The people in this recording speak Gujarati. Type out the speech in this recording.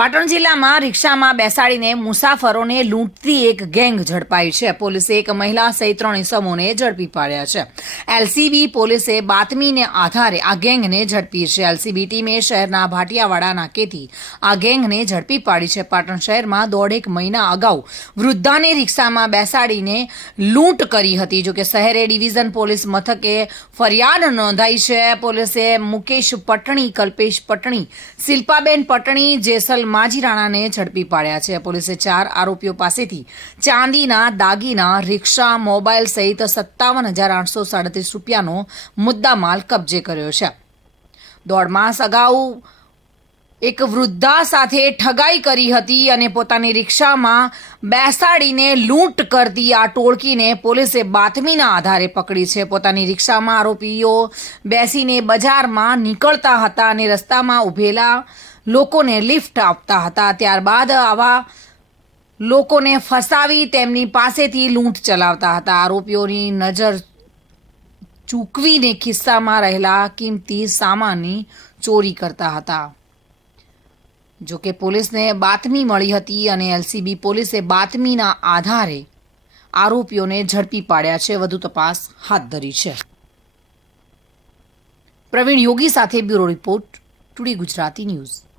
પાટણ જિલ્લામાં રિક્ષામાં બેસાડીને મુસાફરોને લૂંટતી એક ગેંગ ઝડપાઈ છે। પોલીસે એક મહિલા સહિત 3 ઇસમોને ઝડપી પાડ્યા છે। એલસીબી પોલીસે બાતમીને આધારે આ ગેંગને ઝડપી છે। એલસીબી ટીમે શહેરના ભાટિયાવાડા નાકેથી આ ગેંગને ઝડપી પાડી છે। પાટણ શહેરમાં 1.5 મહિના અગાઉ વૃદ્ધાને રિક્ષામાં બેસાડીને લૂંટ કરી હતી। જોકે શહેરે ડિવિઝન પોલીસ મથકે ફરિયાદ નોંધાઈ છે। પોલીસે મુકેશ પટણી, કલ્પેશ પટણી, શિલ્પાબેન પટણી, જેસલ માજીરાણાને ઝડપી પાડ્યા છે। પોલીસે 4 આરોપીઓ પાસેથી ચાંદીના દાગીના, રિક્ષા, મોબાઈલ સહિત 57,837 રૂપિયાનો મુદ્દામાલ કબજે કર્યો છે। 1.5 માસ અગાઉ એક વૃદ્ધા સાથે ઠગાઈ કરી હતી અને પોતાની રિક્ષામાં બેસાડીને લૂંટ કરતી આ ટોળકીને પોલીસે બાતમીના આધારે પકડી છે। પોતાની રિક્ષામાં આરોપીઓ બેસીને બજારમાં નીકળતા હતા અને રસ્તામાં ઊભેલા લોકોને લિફ્ટ આપતા હતા। ત્યારબાદ આવા લોકોને ફસાવી તેમની પાસેથી લૂંટ ચલાવતા હતા। આરોપીઓની નજર ચૂકવીને ખિસ્સામાં રહેલા કિંમતી સામાનની ચોરી કરતા હતા। જોકે પોલીસને બાતમી મળી હતી અને એલસીબી પોલીસે બાતમીના આધારે આરોપીઓને ઝડપી પાડ્યા છે। વધુ તપાસ હાથ ધરી છે। પ્રવીણ યોગી સાથે bureau report, today Gujarati news.